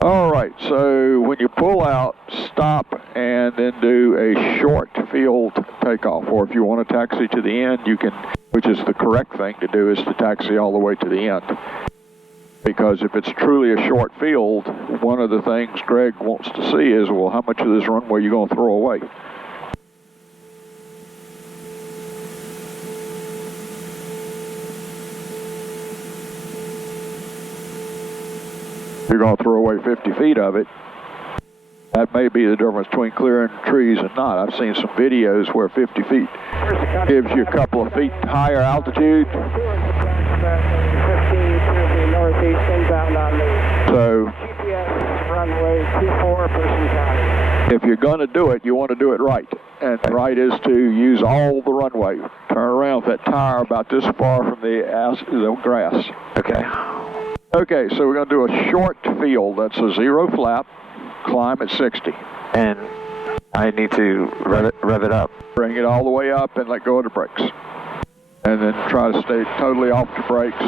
All right, so when you pull out, stop and then do a short field takeoff. Or if you want to taxi to the end, you can, which is the correct thing to do, is to taxi all the way to the end. Because if it's truly a short field, one of the things Greg wants to see is, well, how much of this runway are you going to throw away? You're going to throw away 50 feet of it. That may be the difference between clearing trees and not. I've seen some videos where 50 feet gives you a couple of feet higher altitude. So, if you're going to do it, you want to do it right. And right is to use all the runway. Turn around with that tire about this far from the grass. Okay. Okay, so we're going to do a short field. That's a zero flap, climb at 60. And I need to rev it up. Bring it all the way up and let go of the brakes. And then try to stay totally off the brakes.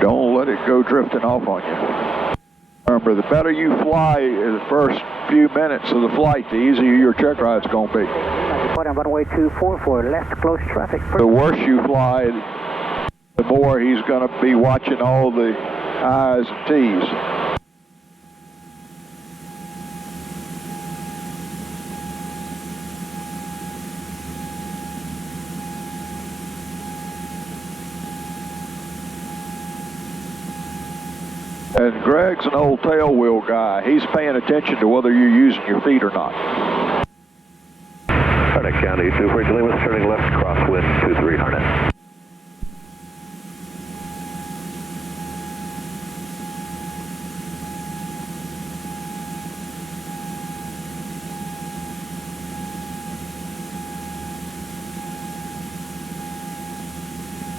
Don't let it go drifting off on you. Remember, the better you fly in the first few minutes of the flight, the easier your check ride's going to be. Runway 24 for left close traffic. The worse you fly, the more he's going to be watching all the I's and T's. And Greg's an old tailwheel guy. He's paying attention to whether you're using your feet or not. Harnett County, 24 Lima, turning left, crosswind 23 Harnett.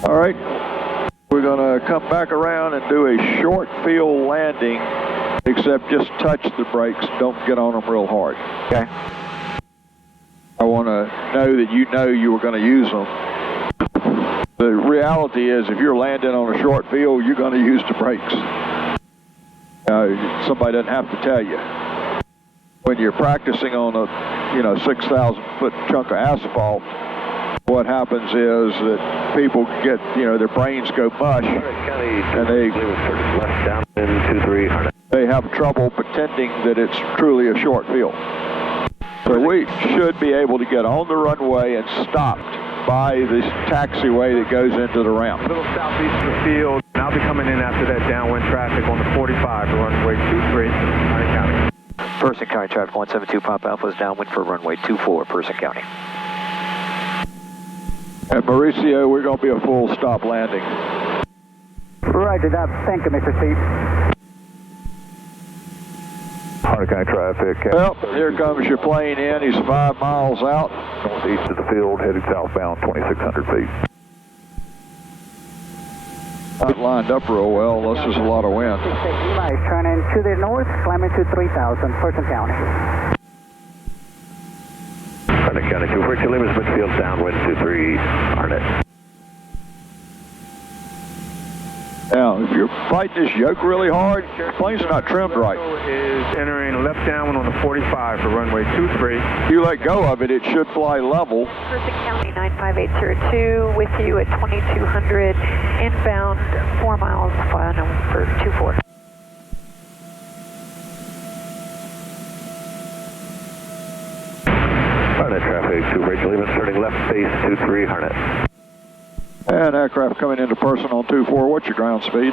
All right. We're going to come back around and do a short field landing, except just touch the brakes. Don't get on them real hard. Okay. I want to know you were going to use them. The reality is, if you're landing on a short field, you're going to use the brakes. Somebody doesn't have to tell you. When you're practicing on a 6,000 foot chunk of asphalt, what happens is that people get, their brains go mush, and they have trouble pretending that it's truly a short field. So we should be able to get on the runway and stopped by this taxiway that goes into the ramp. A little southeast of the field, and I'll be coming in after that downwind traffic on the 45 to runway 23, Harnett County. Person County traffic 172 Pop Alpha is downwind for runway 24, Person County. At Mauricio, we're going to be a full stop landing. Roger that. Thank you, Mr. Steve. Harnett County traffic. Well, here comes your plane in. He's 5 miles out. Northeast of the field, headed southbound 2,600 feet. Not lined up real well. This is a lot of wind. Right, turning to the north, climbing to 3,000, Person County. Harnett County, 24 Lima, midfield, downwind 23 Harnett. Now, if you're fighting this yoke really hard, the plane's not trimmed right. Is entering left downwind on the 45 for runway 23. If you let go of it, it should fly level. Person County 95802 with you at 2200 inbound 4 miles final for 24. Harnett traffic, 24 Lima, turning left base 23 Harnett. And aircraft coming into person on 24. What's your ground speed?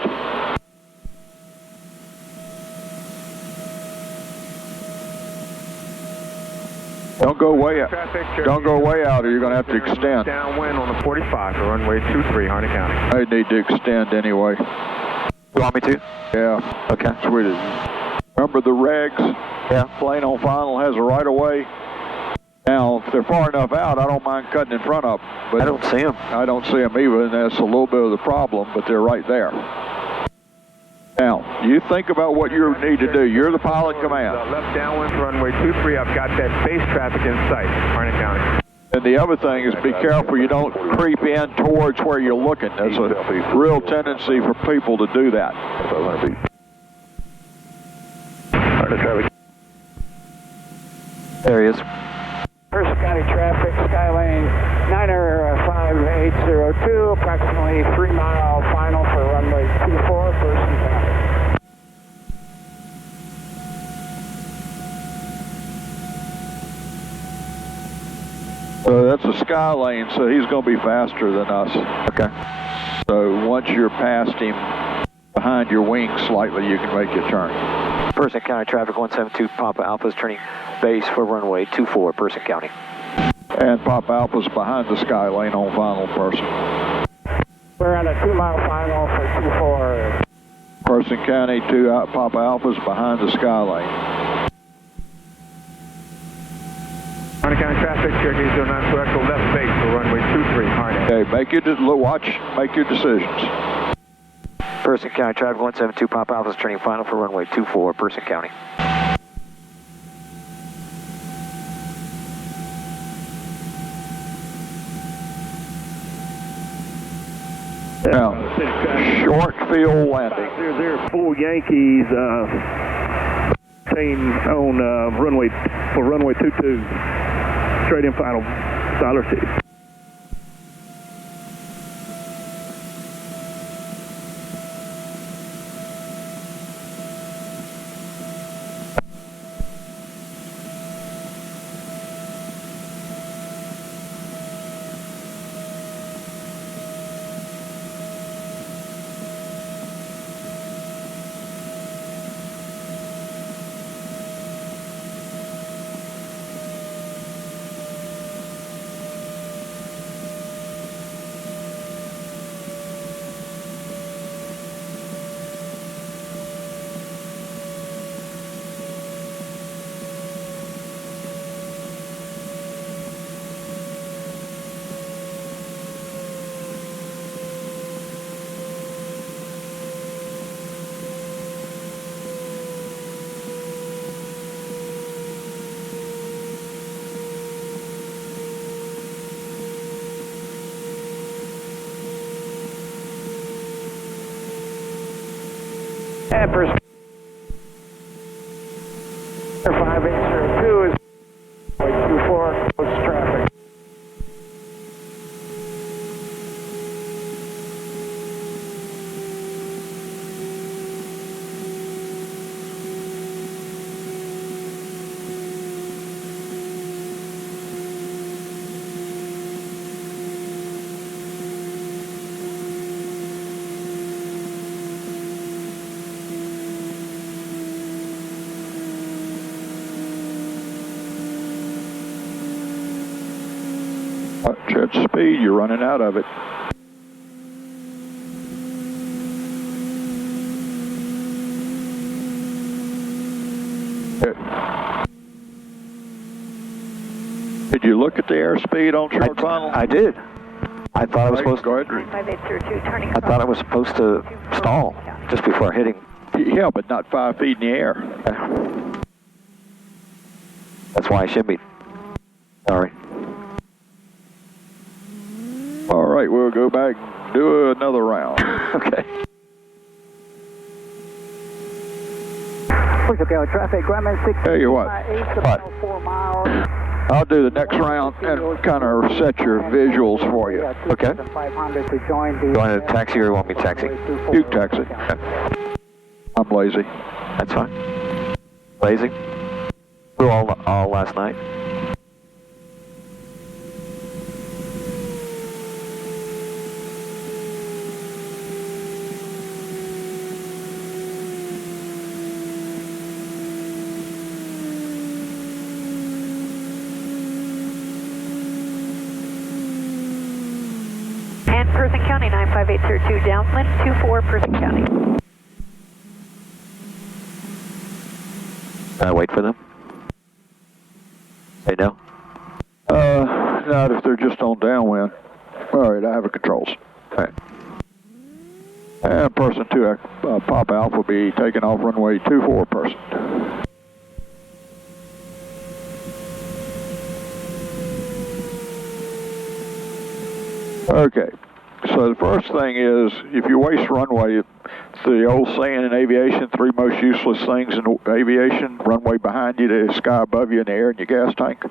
Don't go way out. Don't go way out, or you're going to have to extend. Downwind on the 45 for runway 23, Harnett County. I need to extend anyway. You want me to? Yeah. Okay. Sweet. Remember the regs? Yeah. Plane on final has a right of way. Now, if they're far enough out, I don't mind cutting in front of them. But I don't see them. I don't see them either, and that's a little bit of the problem, but they're right there. You think about what you need to do. You're the pilot command. Left downwind for runway 23. I've got that base traffic in sight, Harnett County. And the other thing is be careful you don't creep in towards where you're looking. There's a real tendency for people to do that. Harnett traffic. There he is. Person County traffic, Skylane 95802, approximately 3 mile final for runway 24, Person County. That's a Skylane, so he's going to be faster than us. Okay. So once you're past him, behind your wing slightly, you can make your turn. Person County traffic 172 Papa Alpha is turning base for runway 24, Person County. And Papa Alpha's behind the Skylane on final person. We're on a 2 mile final for 24. Person County, Papa Alpha's behind the Skylane. Harnett County traffic, Cherokee 09 Echo left base for runway 23, Harnett. Okay, make your decisions. Person County traffic 172 Papa Alpha is turning final for runway 24, Person County. Now, short field landing. There's full Yankees team on runway 22, straight in final, Siler City. And Person 5802 is runway 24, close traffic. At speed, you're running out of it. Did you look at the airspeed on short final? I did. I thought I was supposed to. Go ahead. 5802 turning. I thought I was supposed to stall just before hitting. Yeah, but not 5 feet in the air. That's why I shimmied. Sorry. All right, we'll go back, do another round. Okay. Person County traffic, Grumman 6. Tell you what. 4 miles. I'll do the next round and kind of set your visuals for you. Okay. 500 to join the. You want to taxi or you want me to taxi? You can taxi. I'm lazy. That's fine. Lazy? Flew all last night. And Person County 95802 downwind 24 Person County. Wait for them. Say no. Not if they're just on downwind. All right, I have the controls. All right. And person 2, Papa Alpha will be taking off runway 24, person. Okay, so the first thing is, if you waste runway, the old saying in aviation, 3 most useless things in aviation: runway behind you, the sky above you, and the air in your gas tank.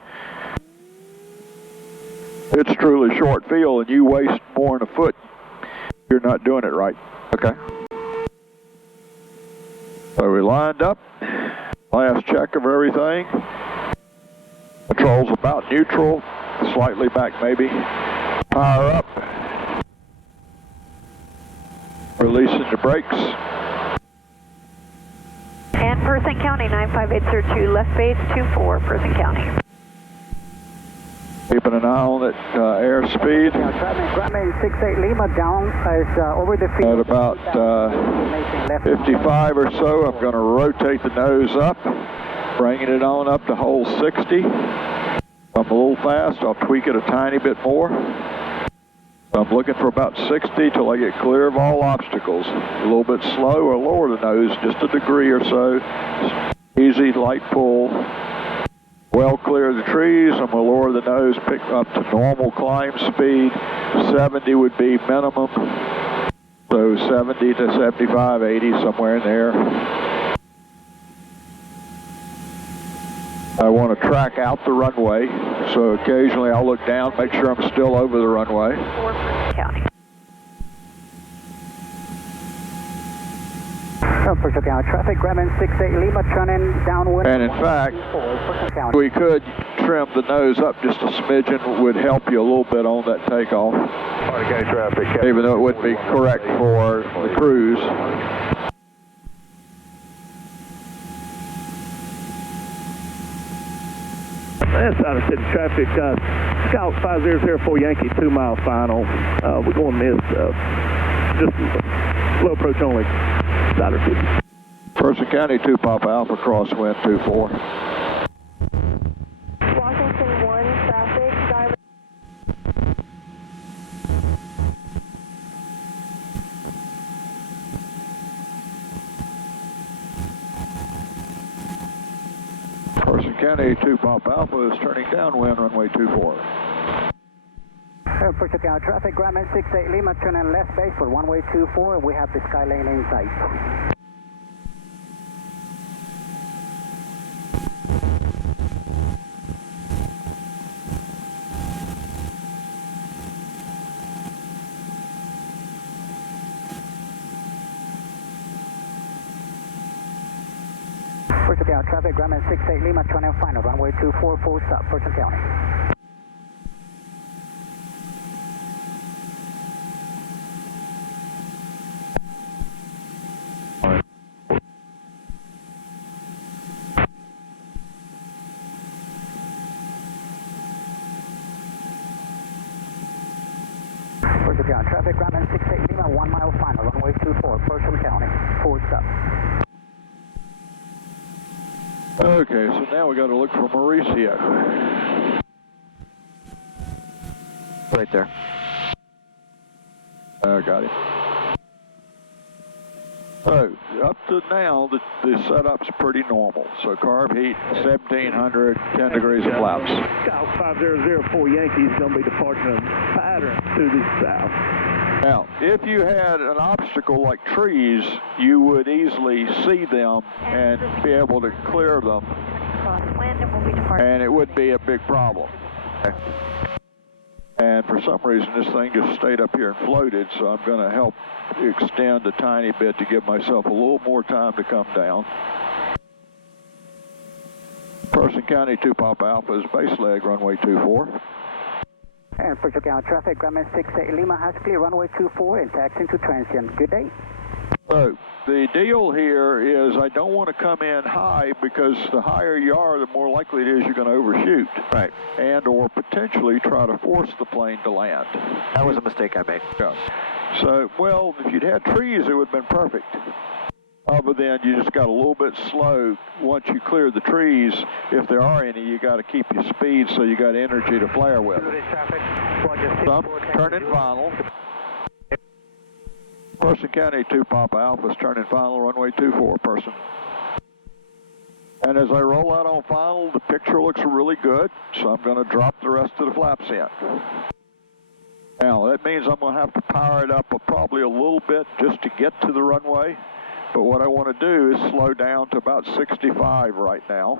It's truly short field, and you waste more than a foot, you're not doing it right. Okay. So we lined up, last check of everything. Controls about neutral, slightly back maybe. Power up. Releasing the brakes. And Person County 95802, left base 24, Person County. Keeping an eye on that airspeed. Grumman 68 Lima down is over the field. At about 55 or so, I'm going to rotate the nose up, bringing it on up to hole 60. If I'm a little fast, I'll tweak it a tiny bit more. I'm looking for about 60 till I get clear of all obstacles. A little bit slow, or lower the nose just a degree or so. Easy, light pull. Well clear of the trees. I'm going to lower the nose, pick up to normal climb speed. 70 would be minimum. So 70 to 75, 80, somewhere in there. I want to track out the runway, so occasionally I'll look down, make sure I'm still over the runway. County. Person County traffic, Grumman 68 Lima turning downwind. And in fact, we could trim the nose up just a smidgen, would help you a little bit on that takeoff. Okay, traffic. Even though it wouldn't be correct for the cruise. That's out of city traffic. Scout 5004 Yankee 2 mile final. We're going to miss just low approach only. Out of city. Person County 2 Papa Alpha crosswind 24. Washington 1 traffic, driver. Person County 2 Papa Alpha is turning downwind runway 24. Person County traffic, Grumman 68 Lima turning left base for runway 24. We have the sky lane in sight. Person County traffic, Grumman 68 Lima turning final, runway 24, full stop, Person County. Person County traffic, Grumman 68 Lima, 1 mile final, runway 24, Person County, full stop. Okay, so now we got to look for Mauricio. Right there. Got it. So, up to now, the setup's pretty normal. So, carb heat, 1700, 10 degrees of flaps. Scout 5004 Yankee is going to be departing a pattern to the south. Now, if you had an obstacle like trees, you would easily see them and be able to clear them, Crosswind, and we'll be departing. and it would be a big problem. And for some reason, this thing just stayed up here and floated, so I'm going to help extend a tiny bit to give myself a little more time to come down. Person County 2 Papa Alpha is base leg, runway 24. And Person County traffic, Grumman 68 Lima has clear, runway 24 and taxi to transient. Good day. So the deal here is I don't want to come in high, because the higher you are, the more likely it is you're going to overshoot. Right. And or potentially try to force the plane to land. That was a mistake I made. Yeah. So, well, if you'd had trees, it would have been perfect. Other than you just got a little bit slow. Once you clear the trees, if there are any, you got to keep your speed so you got energy to flare with. So I'm turning final. Person County 2 Papa Alpha is turning final runway 24, person. And as I roll out on final, the picture looks really good, so I'm going to drop the rest of the flaps in. Now, that means I'm going to have to power it up probably a little bit just to get to the runway. But what I want to do is slow down to about 65 right now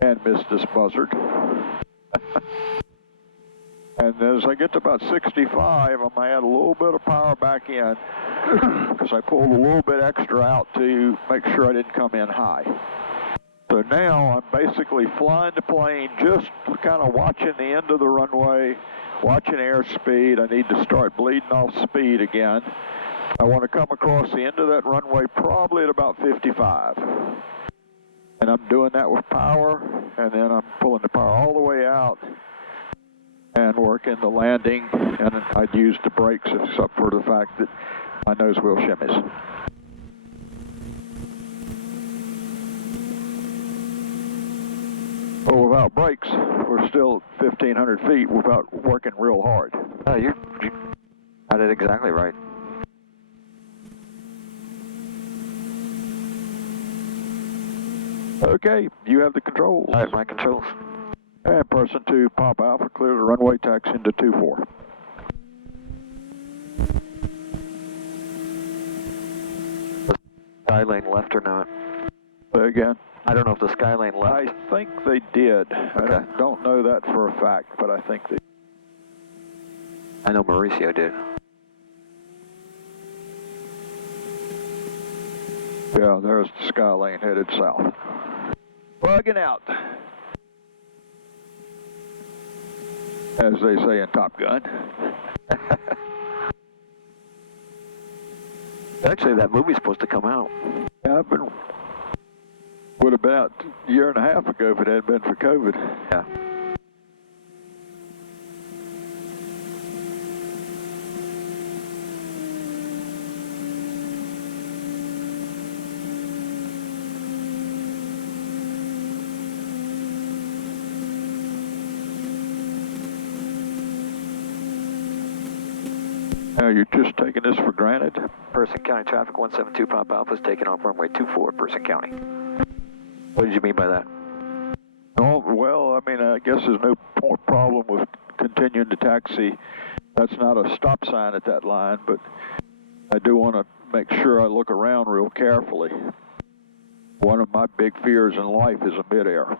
and miss this buzzard. And as I get to about 65, I'm going to add a little bit of power back in because I pulled a little bit extra out to make sure I didn't come in high. So now I'm basically flying the plane, just kind of watching the end of the runway, watching airspeed. I need to start bleeding off speed again. I want to come across the end of that runway probably at about 55. And I'm doing that with power, and then I'm pulling the power all the way out and working the landing, and I'd use the brakes except for the fact that my nose wheel shimmies. Well, without brakes, we're still 1,500 feet without working real hard. You got it exactly right. Okay, you have the controls. All right, my controls. And person 2 Papa Alpha, clear the runway taxi into 24. Sky lane left or not? Say again. I don't know if the sky lane left. I think they did. Okay. I don't know that for a fact, but I think they. I know Mauricio did. Yeah, there's the sky lane headed south. Bugging out, as they say in Top Gun. Actually, that movie's supposed to come out. Yeah, would have been out a year and a half ago if it hadn't been for COVID. Yeah. Now you're just taking this for granted? Person County Traffic 172 Papa Alpha is taking off runway 24, Person County. What did you mean by that? Oh, well, I mean, I guess there's no problem with continuing to taxi. That's not a stop sign at that line, but I do want to make sure I look around real carefully. One of my big fears in life is a midair.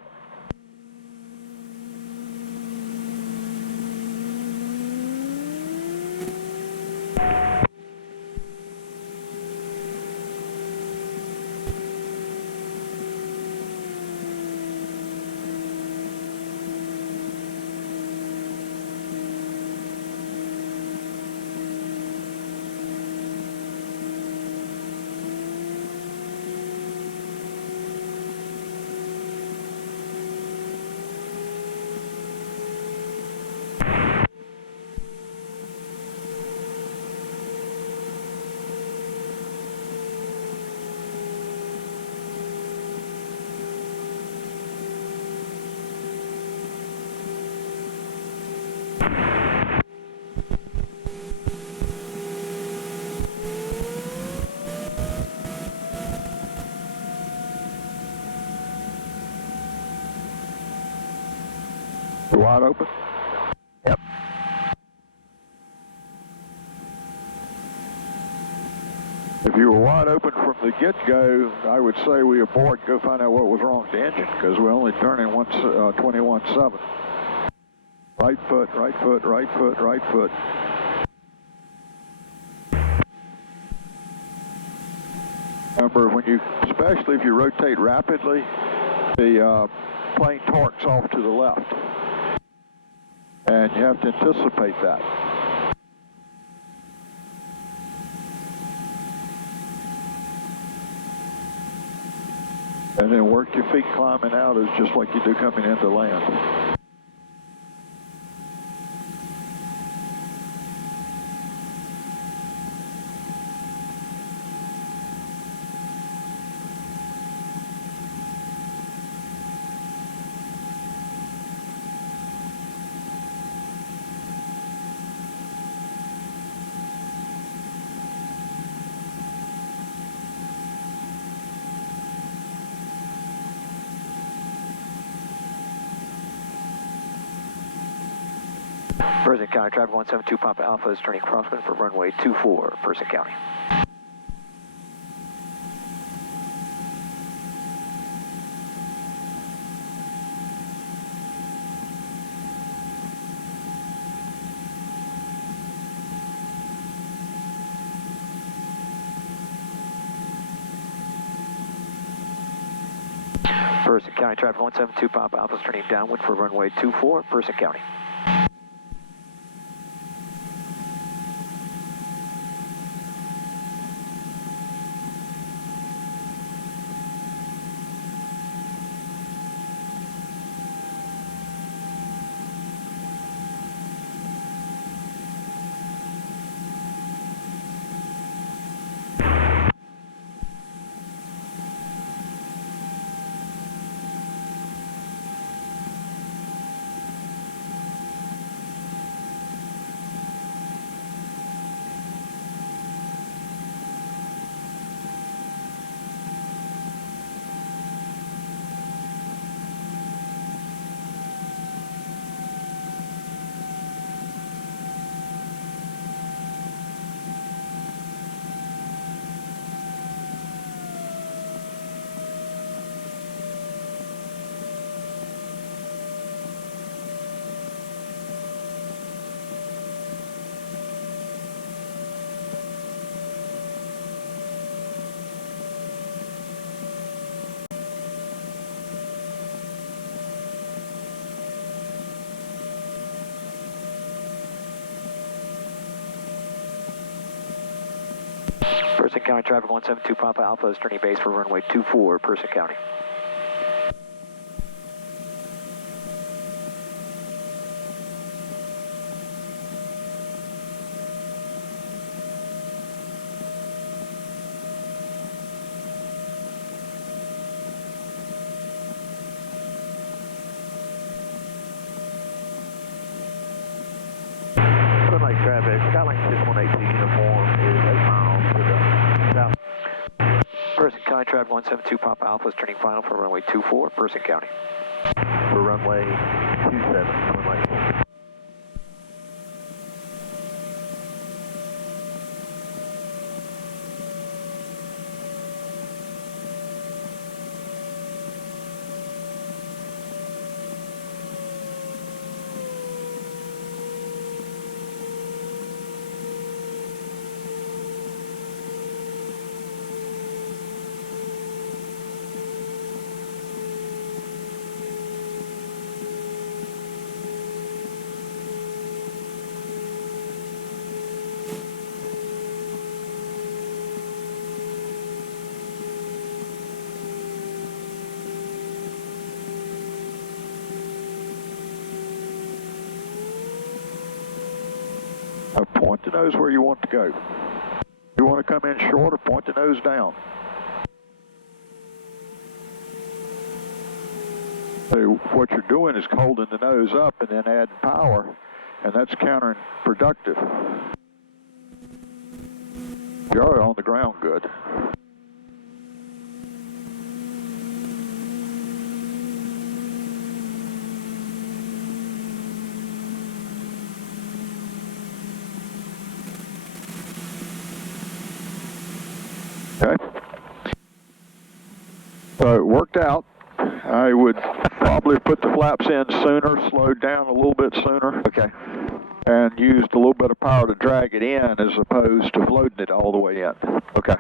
Wide open? Yep. If you were wide open from the get-go, I would say we abort, go find out what was wrong with the engine, because we're only turning 21.7. Right foot, right foot, right foot, right foot. Remember, especially if you rotate rapidly, the plane torques off to the left. And you have to anticipate that. And then work your feet climbing out is just like you do coming into land. Person County Traffic 172 Papa Alpha is turning crosswind for runway 24, Person County. Person County Traffic 172 Papa Alpha is turning downwind for runway 24, Person County. Person County Traffic 172 Papa Alpha is turning base for runway 24, Person County. Sunlight traffic, Skyline 6118 uniform is 8 miles to the south. Person County Traffic 172 Papa Alpha is turning final for runway 24, Person County. For runway 27, runway. Point the nose where you want to go. You want to come in short or point the nose down. So what you're doing is holding the nose up and then adding power, and that's counterproductive. You're on the ground good. Okay. So it worked out. I would probably put the flaps in sooner, slowed down a little bit sooner. Okay. And used a little bit of power to drag it in as opposed to floating it all the way in. Okay.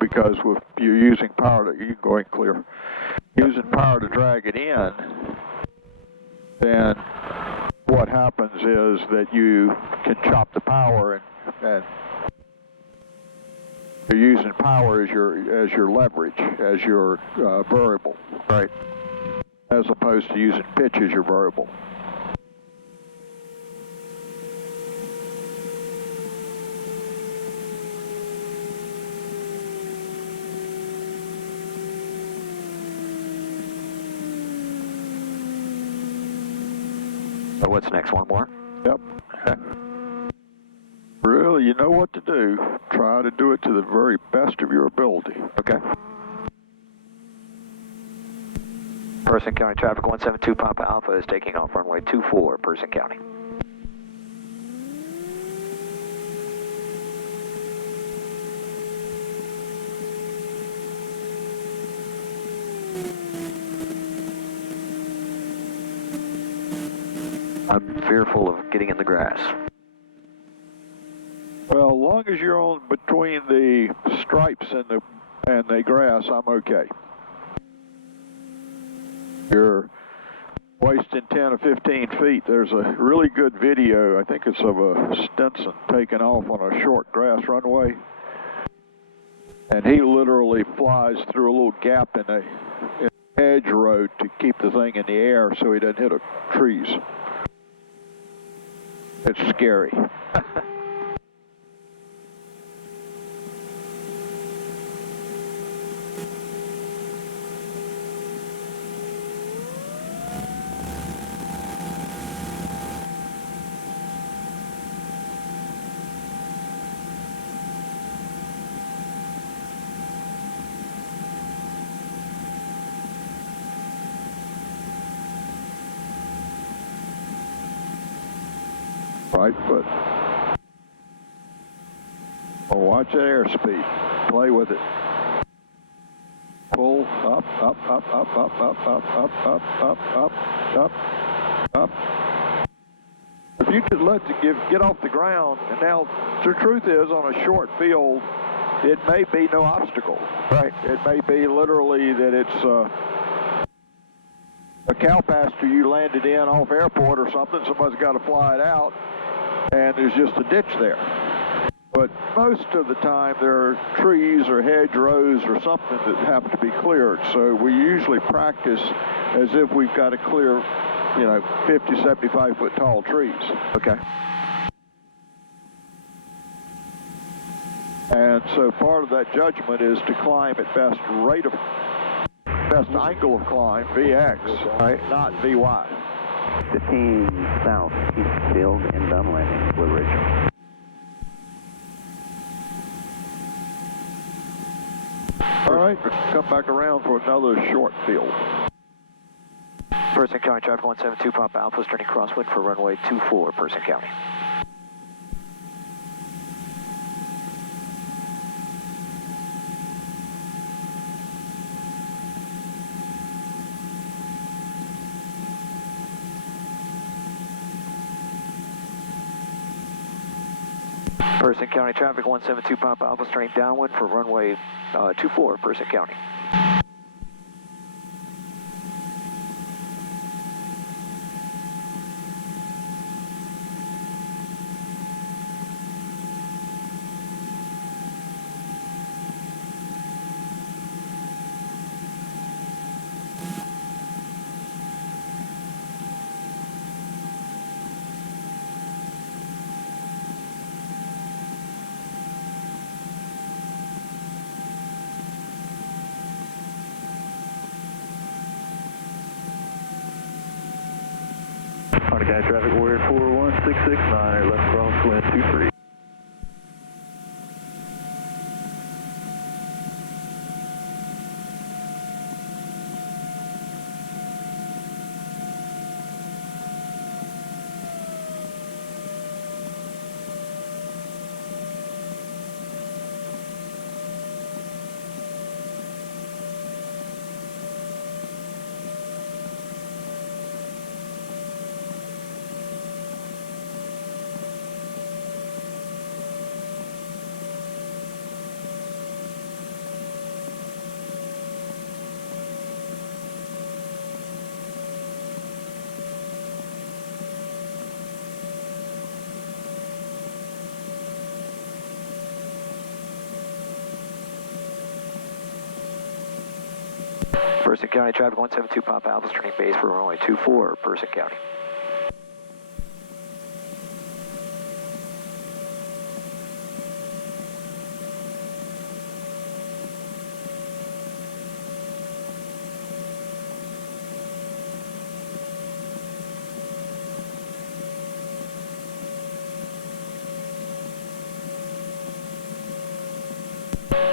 Because if you're using power to, you can go ahead and clear. Using power to drag it in, then what happens is that you can chop the power and you're using power as your leverage, as your variable, right? As opposed to using pitch as your variable. So what's next? One more? Yep. Really, you know what to do. Try to do it to the very best of your ability. Okay. Person County Traffic 172 Papa Alpha is taking off runway 24, Person County. fearful of getting in the grass? Well, as long as you're on between the stripes and the grass, I'm okay. You're wasting 10 or 15 feet. There's a really good video, I think it's of a Stinson taking off on a short grass runway. And he literally flies through a little gap in a hedge road to keep the thing in the air so he doesn't hit trees. It's scary. Right foot. Well, watch that airspeed. Play with it. Pull up, up, up, up, up, up, up, up, up, up, up, up, up. If you just let it get off the ground, and now the truth is, on a short field, it may be no obstacle. Right. It may be literally that it's a cow pasture you landed in off airport or something. Somebody's got to fly it out, and there's just a ditch there. But most of the time there are trees or hedgerows or something that have to be cleared. So we usually practice as if we've got to clear, 50, 75 foot tall trees. Okay. And so part of that judgment is to climb at best angle of climb, VX, right, not VY. 15 south, east field, inbound landing, Blue Ridge. All right, come back around for another short field. Person County traffic 172 Papa Alpha is turning crosswind for runway 24, Person County. Person County traffic 172 Papa Alpha is turning downwind for runway 24, Person County. County traffic warrior 41669, left crosswind 23. Person County traffic 172 Papa Alpha is turning base for runway 24, Person County.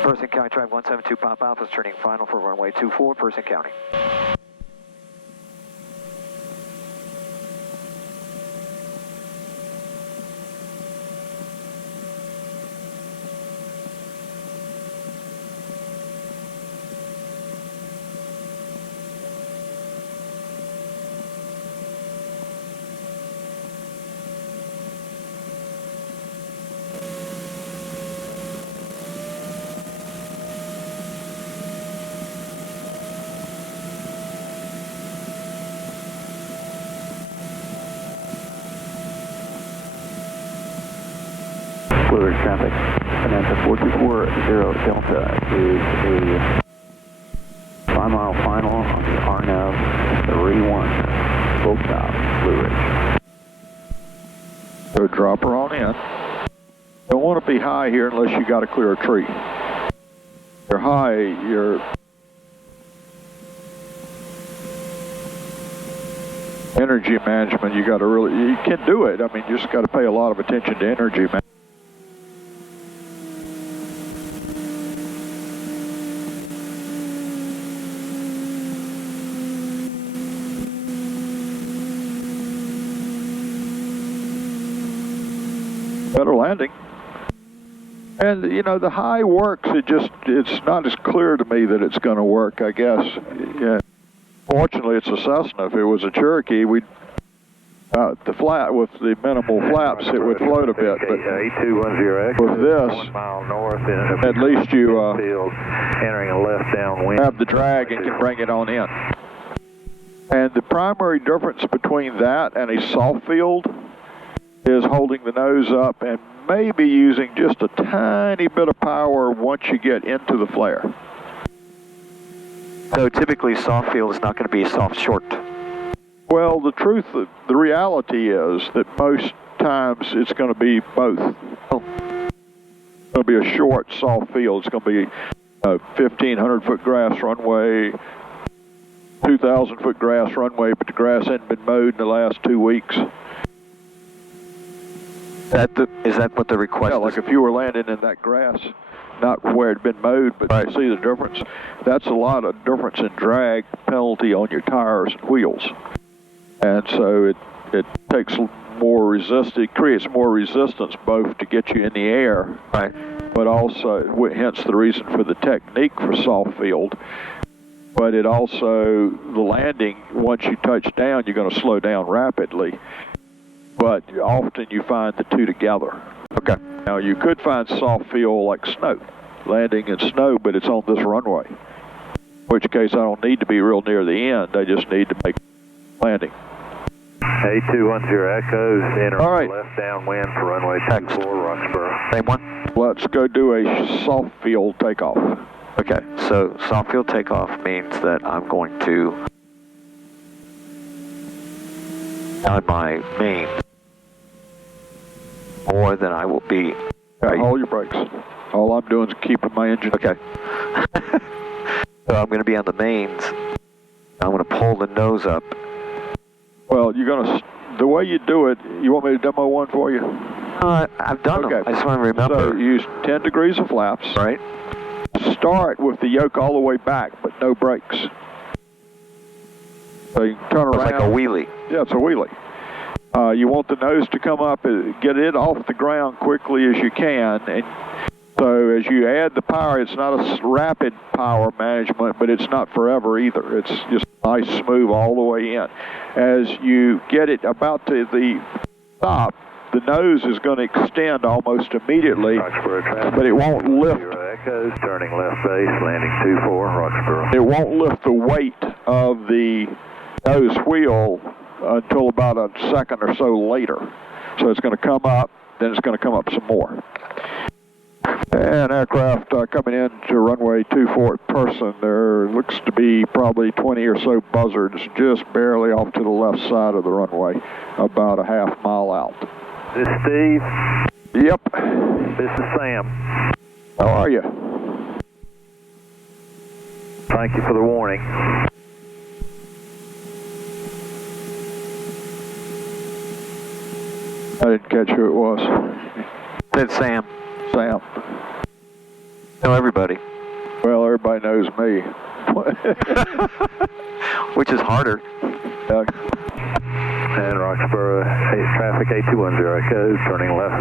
Person County traffic 172 Papa Alpha is turning final for runway 24, Person County. Fluid traffic. Bonanza 4240 Delta is a 5-mile final on the RNAV 31 Slopestop Blue Ridge. So drop her on in. Don't want to be high here unless you got to clear a tree. You're high, you're energy management, you got to really, you can do it. I mean, you just got to pay a lot of attention to energy management. Better landing. And, you know, the high works, it's not as clear to me that it's going to work, I guess. Yeah. Fortunately, it's a Cessna. If it was a Cherokee, we'd, the flat, with the minimal flaps, it would float a bit. But A210X with this, 1 mile north at least you entering a left downwind. have the drag and can bring it on in. And the primary difference between that and a soft field is holding the nose up and maybe using just a tiny bit of power once you get into the flare. So typically soft field is not going to be soft short. Well, the reality is that most times it's going to be both. It's going to be a short, soft field. It's going to be a 1,500-foot grass runway, 2,000-foot grass runway, but the grass hadn't been mowed in the last 2 weeks. Is that what the request Yeah, is? like if you were landing in that grass, not where it had been mowed, but you see the difference? That's a lot of difference in drag penalty on your tires and wheels. And so it takes more resistance, it creates more resistance both to get you in the air, right, but also, hence the reason for the technique for soft field. But it also, the landing, once you touch down, you're going to slow down rapidly. But often you find the two together. Okay. Now you could find soft field like snow, landing in snow, but it's on this runway. In which case I don't need to be real near the end, I just need to make landing. A210 Echoes entering All right. left downwind for runway 24 Roxborough. Same one? Let's go do a soft field takeoff. Okay, so soft field takeoff means that I'm going to, on my main, more than I will be. Okay, hold your brakes. All I'm doing is keeping my engine. Okay. So I'm going to be on the mains. I'm going to pull the nose up. Well, you're going to, the way you do it, you want me to demo one for you? I've done Okay. them. I just want to remember. So use 10 degrees of flaps. Right. Start with the yoke all the way back, but no brakes. So you can turn around. It's like a wheelie. Yeah, it's a wheelie. You want the nose to come up, get it off the ground quickly as you can, and so as you add the power, it's not a rapid power management, but it's not forever either. It's just nice, smooth all the way in. As you get it about to the top, the nose is going to extend almost immediately, but it won't lift. Echoes turning left base, landing 24 Roxborough. It won't lift the weight of the nose wheel until about a second or so later. So it's going to come up, then it's going to come up some more. And aircraft coming in to runway 24 at Person. There looks to be probably 20 or so buzzards just barely off to the left side of the runway, about a half mile out. This is Steve. Yep. This is Sam. How are you? Thank you for the warning. I didn't catch who it was. It's Sam. Sam. Know everybody. Well, everybody knows me. Which is harder. And Roxborough, traffic A210 Echoes, turning left,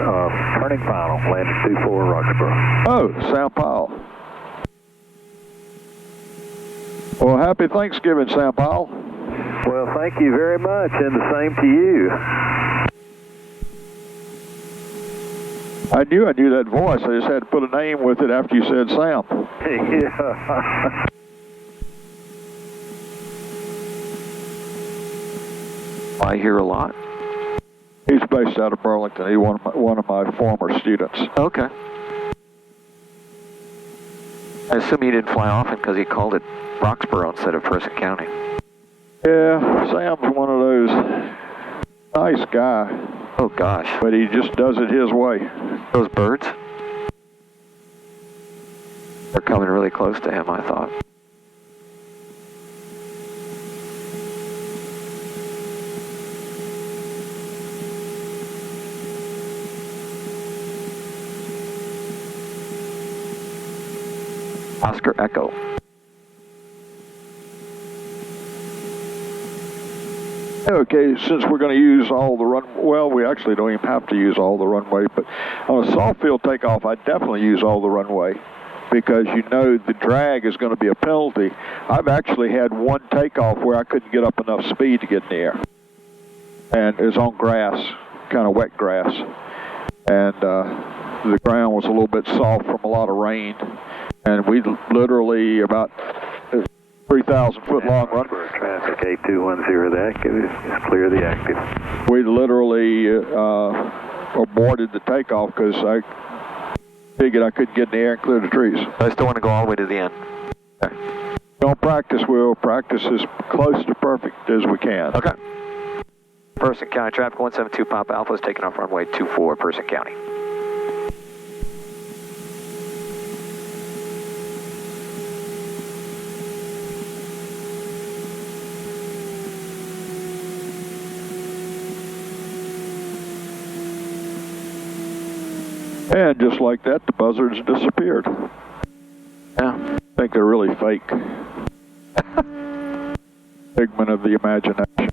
turning final, landing 24 Roxborough. Oh, Sam Powell. Well, happy Thanksgiving, Sam Powell. Well, thank you very much, and the same to you. I knew that voice. I just had to put a name with it after you said Sam. Yeah. I hear a lot. He's based out of Burlington. He's one of my former students. Okay. I assume he didn't fly often because he called it Roxborough instead of Person County. Yeah, Sam's one of those nice guy. Oh, gosh. But he just does it his way. Those birds? They're coming really close to him, I thought. Oscar Echo. Okay, since we're going to use all the well, we actually don't even have to use all the runway, but on a soft field takeoff, I definitely use all the runway because you know the drag is going to be a penalty. I've actually had one takeoff where I couldn't get up enough speed to get in the air. And it was on grass, kind of wet grass. And the ground was a little bit soft from a lot of rain. And we literally about 3,000 foot long run. Traffic 8210, the active is clear the active. We literally aborted the takeoff because I figured I couldn't get in the air and clear the trees. I still want to go all the way to the end. Okay. Don't practice, we'll practice as close to perfect as we can. Okay. Person County traffic 172 Papa Alpha is taking off runway 24, Person County. And just like that, the buzzards disappeared. Yeah. I think they're really fake. Figment of the imagination.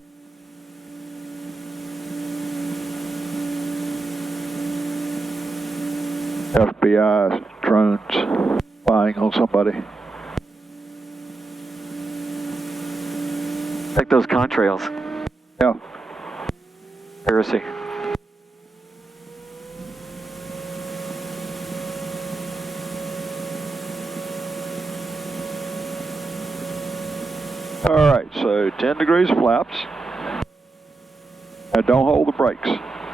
FBI drones flying on somebody. Like those contrails. Yeah. Heresy. All right, so 10 degrees flaps. Now don't hold the brakes.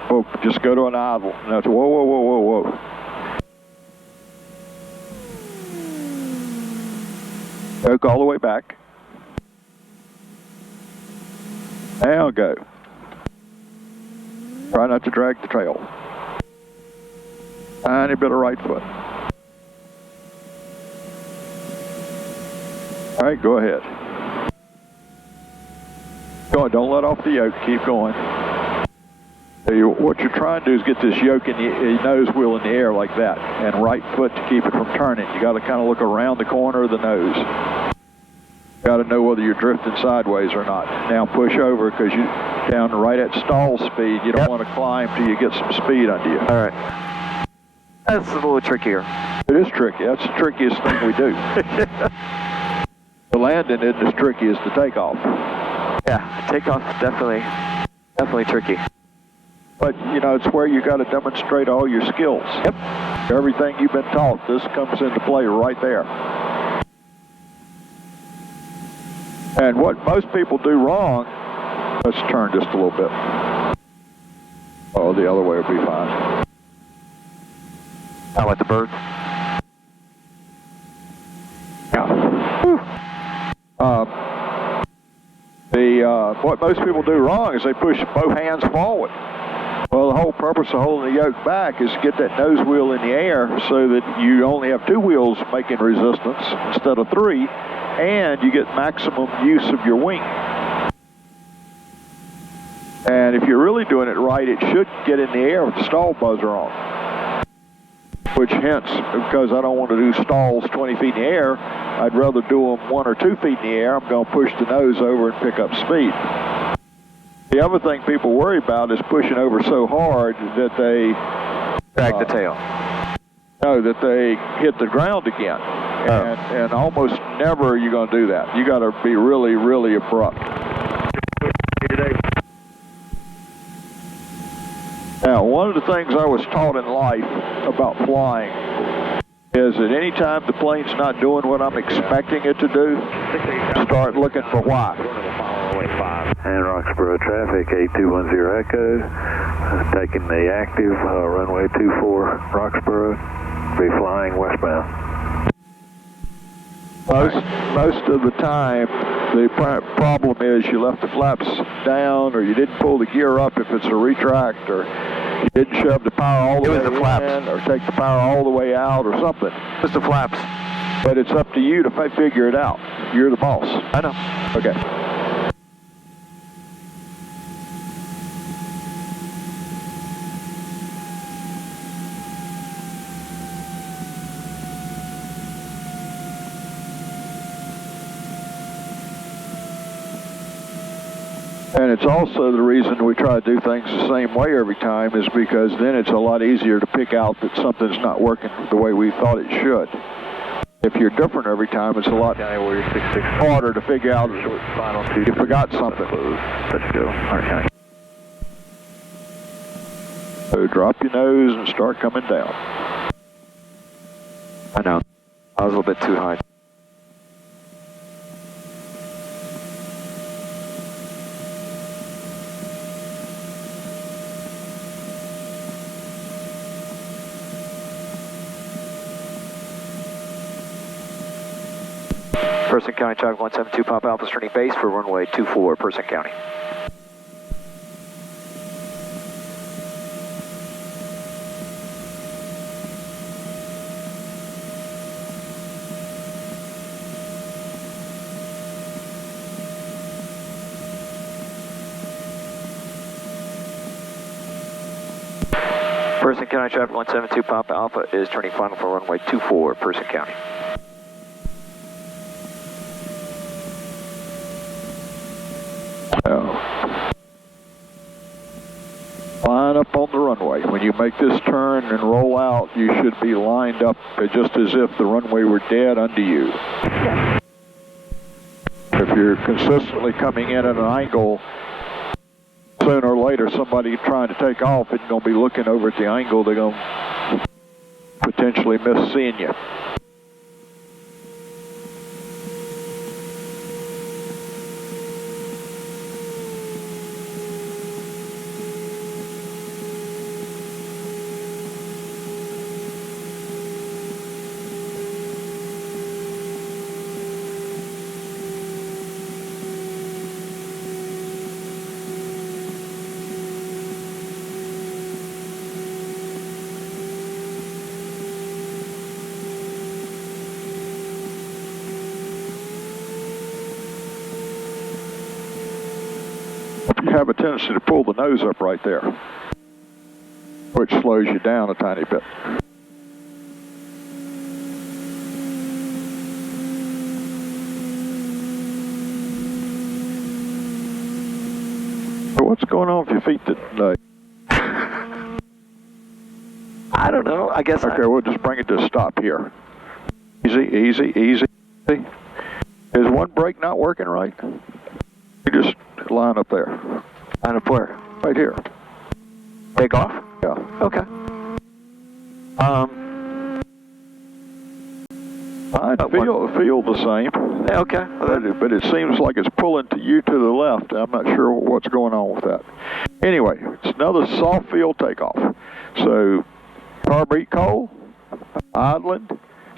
Oh, just go to an idle. Now, whoa, whoa, whoa, whoa, whoa. Yoke all the way back. Now go. Try not to drag the trail. Tiny bit of right foot. All right, go ahead. Go on, don't let off the yoke. Keep going. What you're trying to do is get this yoke in the nose wheel in the air like that, and right foot to keep it from turning. You got to kind of look around the corner of the nose. Got to know whether you're drifting sideways or not. Now push over because you down right at stall speed. You don't want to climb till you get some speed under you. All right. That's a little trickier. It is tricky. That's the trickiest thing we do. The landing isn't as tricky as the takeoff. Yeah, takeoff definitely tricky. But, you know, it's where you got to demonstrate all your skills. Yep. Everything you've been taught, this comes into play right there. And what most people do wrong, let's turn just a little bit. Oh, the other way would be fine. How about the bird? Yeah. Whew. What most people do wrong is they push both hands forward. Well, the whole purpose of holding the yoke back is to get that nose wheel in the air so that you only have two wheels making resistance instead of three, and you get maximum use of your wing. And if you're really doing it right, it should get in the air with the stall buzzer on. Which hence, because I don't want to do stalls 20 feet in the air, I'd rather do them 1 or 2 feet in the air. I'm going to push the nose over and pick up speed. The other thing people worry about is pushing over so hard that they drag the tail. No, that they hit the ground again. And almost never are you going to do that. You got to be really, really abrupt. Now, one of the things I was taught in life about flying is that any time the plane's not doing what I'm expecting it to do, start looking for why. And Roxborough traffic 8210 Echo, taking the active runway 24 Roxborough, be flying westbound. Most of the time, the problem is you left the flaps down, or you didn't pull the gear up if it's a retract, or you didn't shove the power all the way in, or take the power all the way out, or something. It's the flaps. But it's up to you to figure it out. You're the boss. I know. Okay. And it's also the reason we try to do things the same way every time, is because then it's a lot easier to pick out that something's not working the way we thought it should. If you're different every time, it's a lot harder to figure out if you forgot something. Let's go. County. So drop your nose and start coming down. I know. I was a little bit too high. Person County Traffic 172 Papa Alpha turning base for runway 24, Person County. Person County Traffic 172 Papa Alpha is turning final for runway 24, Person County. Line up on the runway. When you make this turn and roll out, you should be lined up just as if the runway were dead under you. If you're consistently coming in at an angle, sooner or later somebody trying to take off isn't going to be looking over at the angle. They're going to potentially miss seeing you. You have a tendency to pull the nose up right there, which slows you down a tiny bit. So what's going on with your feet today? I don't know. I guess. Okay, we'll just bring it to a stop here. Easy, easy, easy. Is one brake not working right? You just line up there. Line up where? Right here. Take off? Yeah. Okay. I feel the same. Okay. But it seems like it's pulling to you to the left. I'm not sure what's going on with that. Anyway, it's another soft field takeoff. So, carb coal, idling,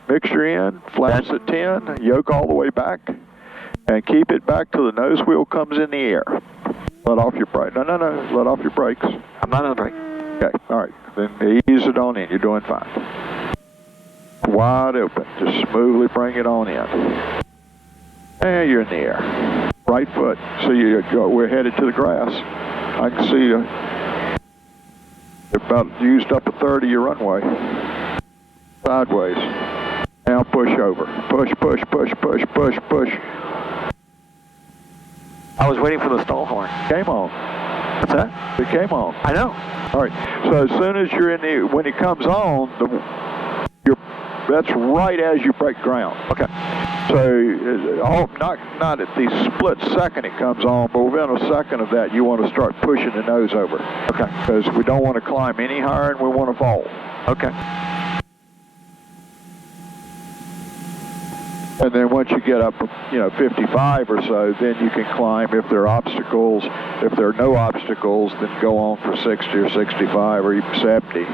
mixture in, flaps at 10, yoke all the way back, and keep it back till the nose wheel comes in the air. Let off your brake. No. Let off your brakes. I'm not on the brake. Okay. All right. Then ease it on in. You're doing fine. Wide open. Just smoothly bring it on in. And you're in the air. Right foot. See, we're headed to the grass. I can see about used up a third of your runway. Sideways. Now push over. Push, push, push, push, push, push. I was waiting for the stall horn. Came on. What's that? It came on. I know. All right. So as soon as you're in the, when it comes on, that's right as you break ground. Okay. So not at the split second it comes on, but within a second of that, you want to start pushing the nose over. Okay. Because we don't want to climb any higher and we want to fall. Okay. And then once you get up, 55 or so, then you can climb if there are obstacles. If there are no obstacles, then go on for 60 or 65 or even 70.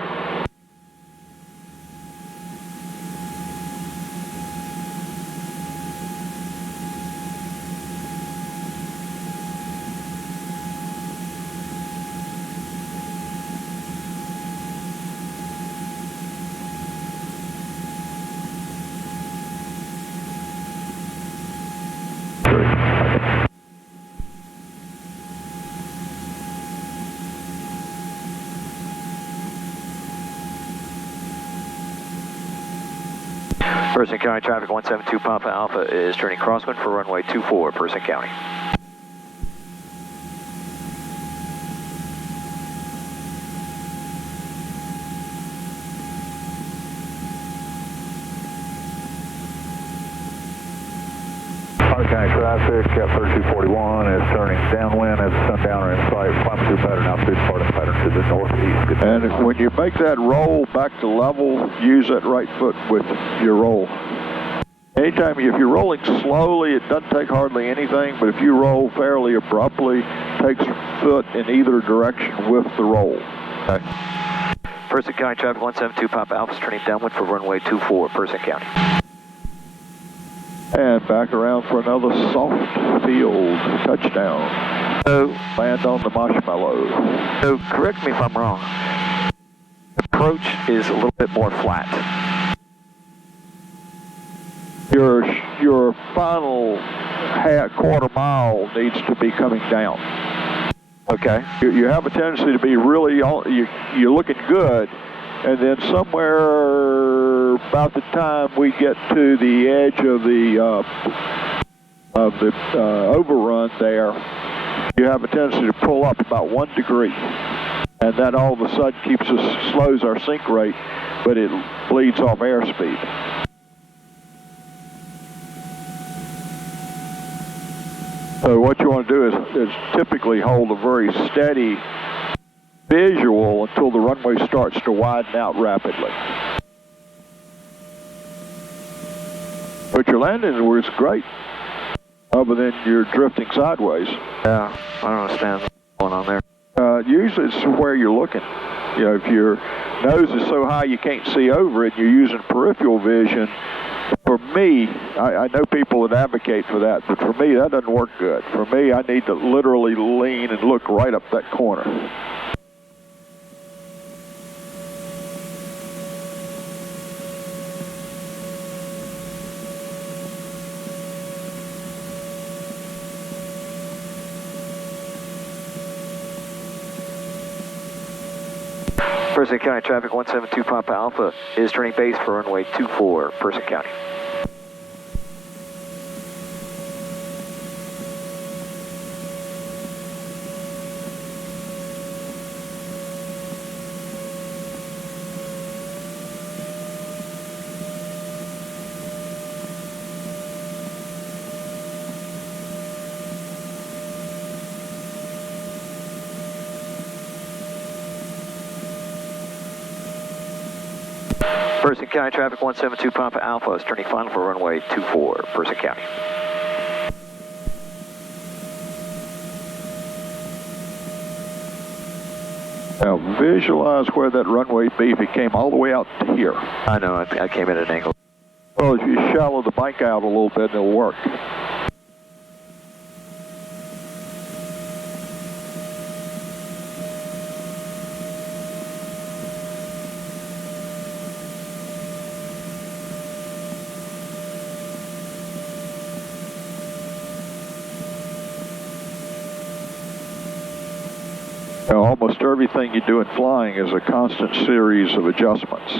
Person County Traffic 172 Papa Alpha is turning crosswind for runway 24, Person County. Hunter County Traffic, 3241 is turning downwind as sundowner in sight. Climbing through pattern, altitude departing pattern to the northeast. Good. And when you make that roll back to level, use that right foot with your roll. Anytime, if you're rolling slowly, it doesn't take hardly anything, but if you roll fairly abruptly, take your foot in either direction with the roll. Okay. Person County Traffic 172 Papa Alpha is turning downwind for runway 24, Person County. And back around for another soft field touchdown. So, land on the marshmallow. So, correct me if I'm wrong. Approach is a little bit more flat. Your final quarter mile needs to be coming down. Okay. You have a tendency to be really, you're looking good, and then somewhere about the time we get to the edge of the overrun there, you have a tendency to pull up about 1 degree, and that all of a sudden slows our sink rate, but it bleeds off airspeed. So what you want to do is typically hold a very steady visual until the runway starts to widen out rapidly. But your landing was great, other than you're drifting sideways. Yeah, I don't understand what's going on there. Usually it's where you're looking. If your nose is so high you can't see over it, you're using peripheral vision. For me, I know people that advocate for that, but for me, that doesn't work good. For me, I need to literally lean and look right up that corner. Person County Traffic 172 Papa Alpha is turning base for runway 24, Person County. Person County Traffic 172 Papa Alpha is turning final for runway 24, Person County. Now visualize where that runway would be if it came all the way out to here. I know, I came at an angle. Well, if you shallow the bank out a little bit, it'll work. Almost everything you do in flying is a constant series of adjustments.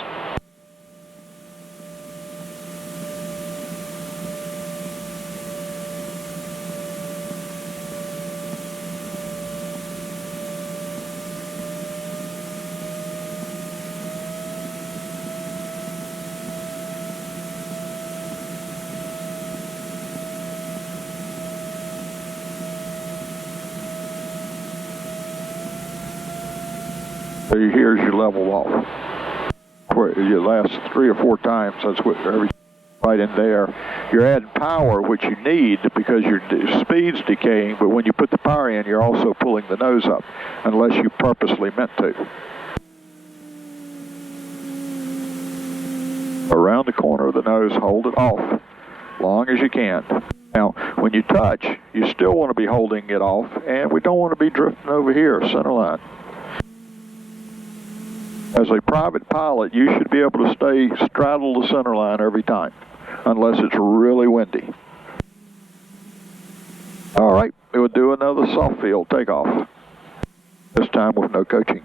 So here's your level off. Where you last 3 or 4 times, that's what every right in there. You're adding power, which you need because your speed's decaying, but when you put the power in, you're also pulling the nose up, unless you purposely meant to. Around the corner of the nose, hold it off, long as you can. Now, when you touch, you still want to be holding it off, and we don't want to be drifting over here, center line. As a private pilot, you should be able to stay straddle the center line every time, unless it's really windy. All right, we'll do another soft field takeoff, this time with no coaching.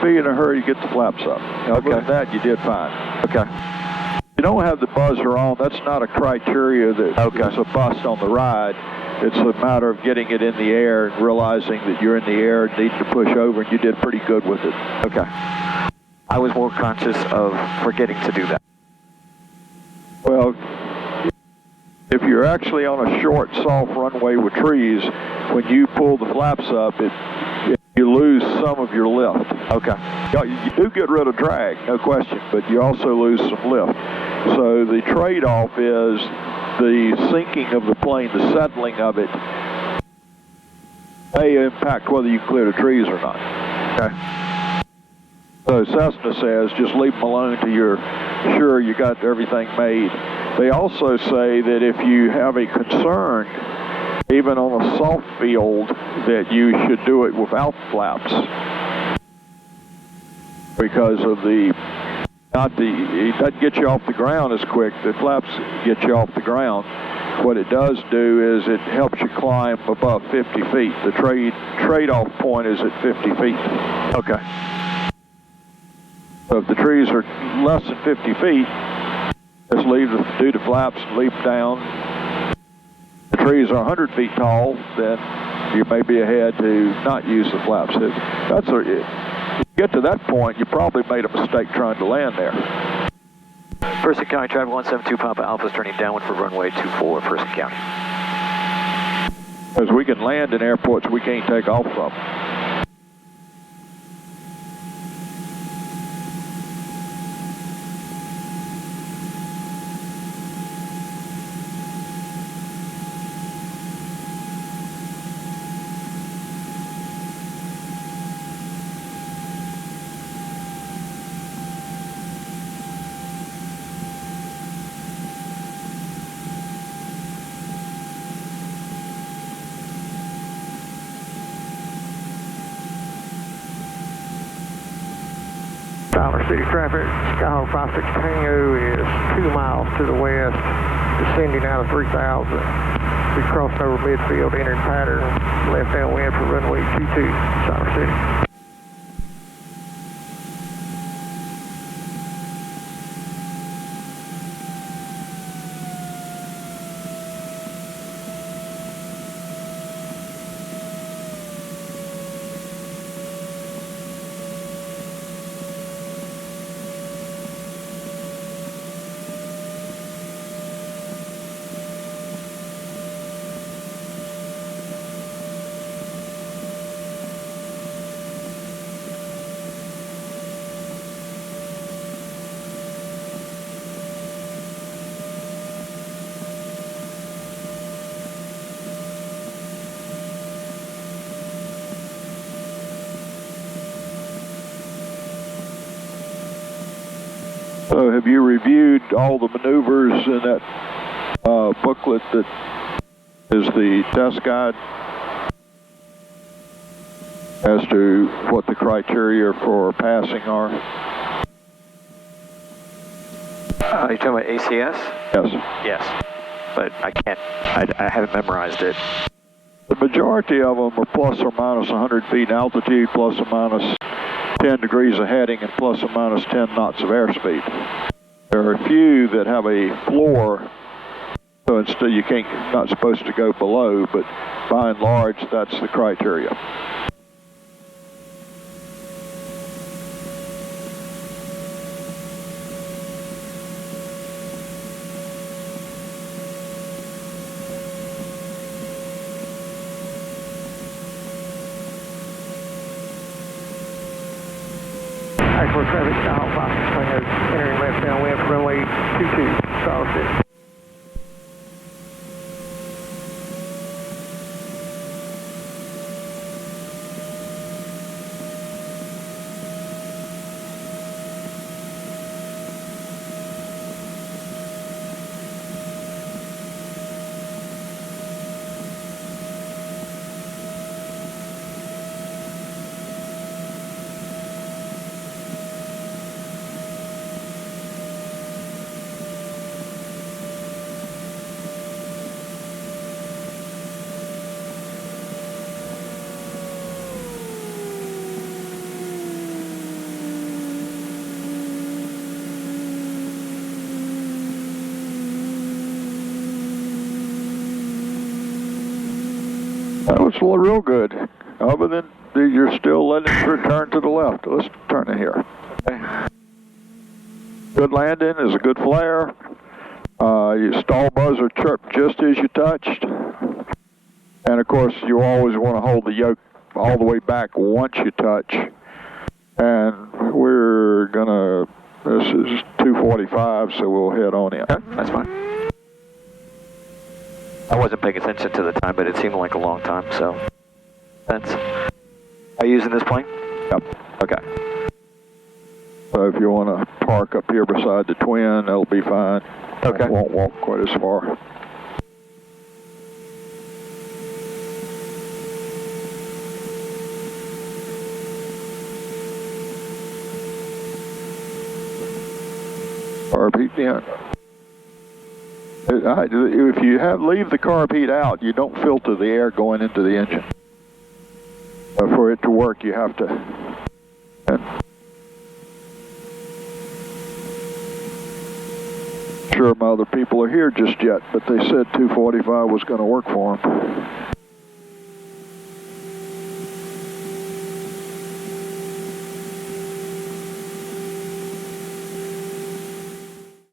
Be in a hurry to get the flaps up. Other than that, you did fine. Okay. You don't have the buzzer on. That's not a criteria that is a bust on the ride. It's a matter of getting it in the air and realizing that you're in the air and need to push over, and you did pretty good with it. Okay. I was more conscious of forgetting to do that. Well, if you're actually on a short, soft runway with trees, when you pull the flaps up, you lose some of your lift. Okay. You do get rid of drag, no question, but you also lose some lift. So the trade-off is the sinking of the plane, the settling of it, may impact whether you clear the trees or not. Okay. So Cessna says just leave them alone till you're sure you got everything made. They also say that if you have a concern, even on a soft field, that you should do it without flaps, because of it doesn't get you off the ground as quick. The flaps get you off the ground. What it does do is it helps you climb above 50 feet. The trade-off point is at 50 feet. Okay. So if the trees are less than 50 feet, just do the flaps and leap down. If the trees are 100 feet tall, then you may be ahead to not use the flaps. If you get to that point, you probably made a mistake trying to land there. Person County Traffic 172 Papa Alpha is turning downwind for runway 24, Person County. Because we can land in airports we can't take off from. City traffic, Skyhawk 56 Tango is 2 miles to the west, descending out of 3000. We crossed over midfield, entering pattern, left downwind for runway 22, Cyber City. So have you reviewed all the maneuvers in that booklet that is the test guide as to what the criteria for passing are? Are you talking about ACS? Yes. Yes, but I haven't memorized it. The majority of them are plus or minus 100 feet in altitude, plus or minus 10 degrees of heading, and plus or minus 10 knots of airspeed. There are a few that have a floor, so instead you not supposed to go below, but by and large, that's the criteria. Actual traffic style, Foster Tango, entering left downwind for runway 22, solid 6. That was real good, other than you're still letting it return to the left. Let's turn it here. Okay. Good landing is a good flare. Your stall buzzer chirped just as you touched. And of course, you always want to hold the yoke all the way back once you touch. And we're this is 245, so we'll head on in. Okay, that's fine. I wasn't paying attention to the time, but it seemed like a long time, so. Are you using this plane? Yep. Okay. So if you want to park up here beside the twin, that'll be fine. Okay. It won't walk quite as far. Carb heat in. If you leave the carb heat out, you don't filter the air going into the engine. For it to work, you have to. Sure, my other people are here just yet, but they said 245 was going to work for them.